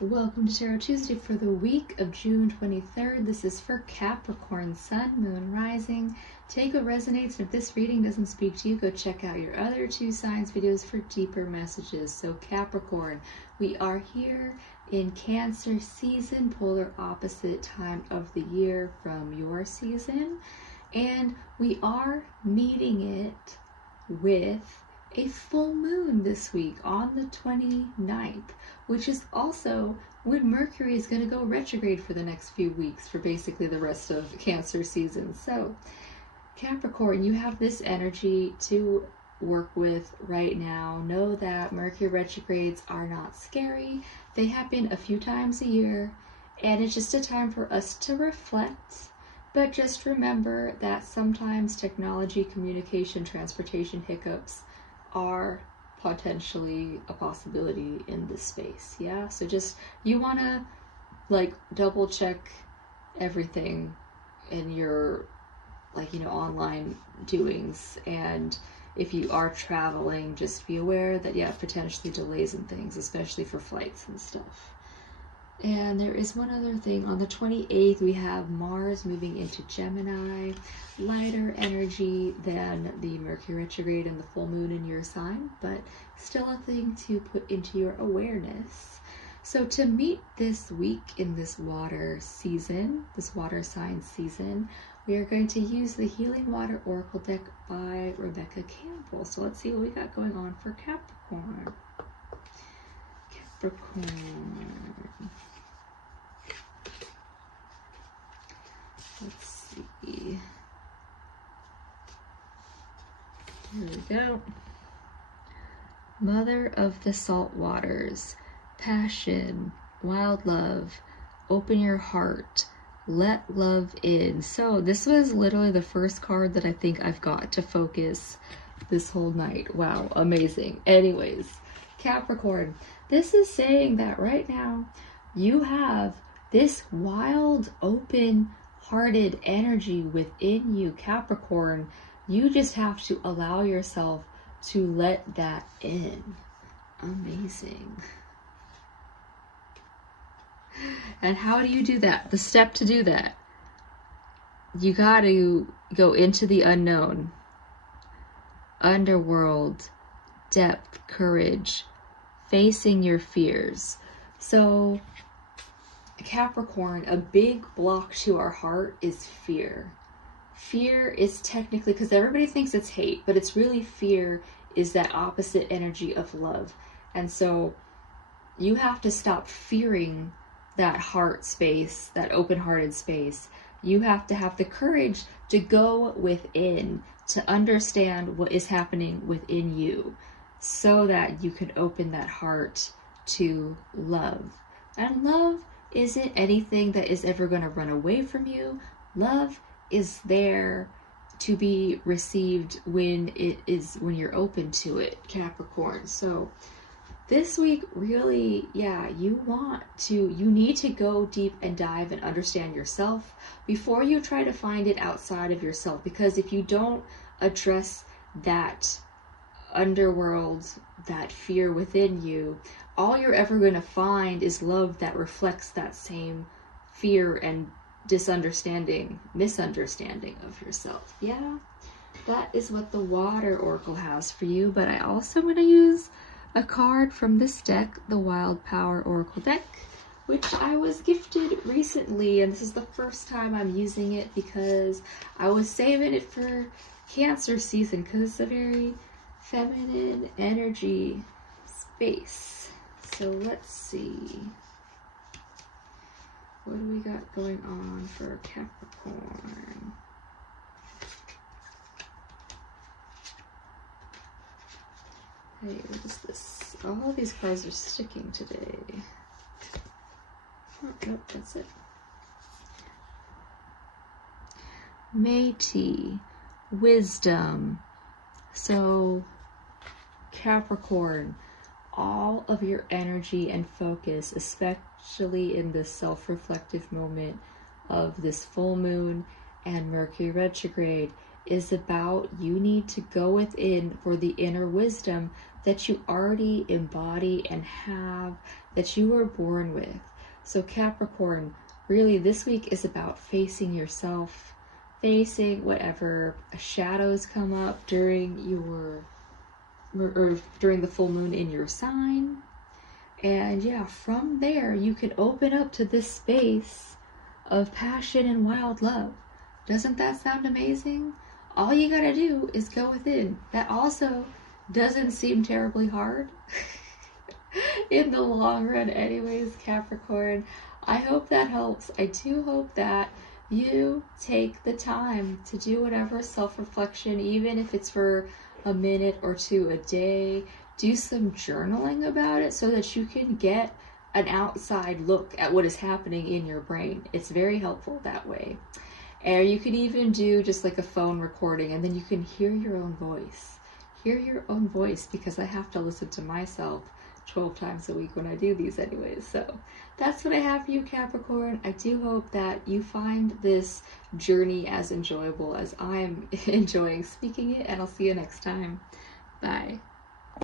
Welcome to Tarot Tuesday for the week of June 23rd. This is for Capricorn, Sun, Moon, Rising. Take what resonates, and if this reading doesn't speak to you, go check out your other two signs videos for deeper messages. So Capricorn, we are here in Cancer season, polar opposite time of the year from your season. And we are meeting it with a full moon this week on the 29th, which is also when Mercury is going to go retrograde for the next few weeks for basically the rest of Cancer season. So Capricorn, you have this energy to work with right now. Know that Mercury retrogrades are not scary. They happen a few times a year, and it's just a time for us to reflect. But just remember that sometimes technology, communication, transportation hiccups are potentially a possibility in this space. Yeah, so just you want to double check everything in your online doings, and if you are traveling, just be aware that potentially delays and things, especially for flights and stuff. And there is one other thing. On the 28th, we have Mars moving into Gemini, lighter energy than the Mercury retrograde and the full moon in your sign, but still a thing to put into your awareness. So to meet this week in this water season, this water sign season, we are going to use the Healing Water Oracle deck by Rebecca Campbell. So let's see what we got going on for Capricorn. Let's see. Here we go. Mother of the Salt Waters, passion, wild love, open your heart, let love in. So this was literally the first card that I think I've got to focus this whole night. Wow, amazing. Anyways, Capricorn, this is saying that right now you have this wild, open-hearted energy within you, Capricorn. You just have to allow yourself to let that in. Amazing. And how do you do that? The step to do that, you got to go into the unknown, underworld, depth, courage, facing your fears. So Capricorn, a big block to our heart is fear. Fear is technically, because everybody thinks it's hate, but it's really fear is that opposite energy of love. And so you have to stop fearing that heart space, that open-hearted space. You have to have the courage to go within, to understand what is happening within you, so that you can open that heart to love. And love isn't anything that is ever going to run away from you. Love is there to be received when you're open to it, Capricorn. So this week, really, you need to go deep and dive and understand yourself before you try to find it outside of yourself. Because if you don't address that underworld, that fear within you, all you're ever going to find is love that reflects that same fear and misunderstanding of yourself. Yeah, that is what the Water Oracle has for you. But I also want to use a card from this deck, the Wild Power Oracle deck, which I was gifted recently, and this is the first time I'm using it because I was saving it for Cancer season because it's a very feminine energy space. So let's see. What do we got going on for Capricorn? Hey, what is this? All these cards are sticking today. Oh, nope, that's it. Métis, wisdom. So, Capricorn, all of your energy and focus, especially in this self-reflective moment of this full moon and Mercury retrograde, is about you need to go within for the inner wisdom that you already embody and have, that you were born with. So Capricorn, really this week is about facing yourself, facing whatever shadows come up during during the full moon in your sign. And yeah, from there you can open up to this space of passion and wild love. Doesn't that sound amazing? All you gotta do is go within. That also doesn't seem terribly hard in the long run anyways, Capricorn. I hope that helps. I do hope that you take the time to do whatever self-reflection, even if it's for a minute or two a day. Do some journaling about it so that you can get an outside look at what is happening in your brain. It's very helpful that way. And you can even do just like a phone recording, and then you can hear your own voice. Hear your own voice, because I have to listen to myself 12 times a week when I do these anyways. So that's what I have for you, Capricorn. I do hope that you find this journey as enjoyable as I'm enjoying speaking it, and I'll see you next time. Bye.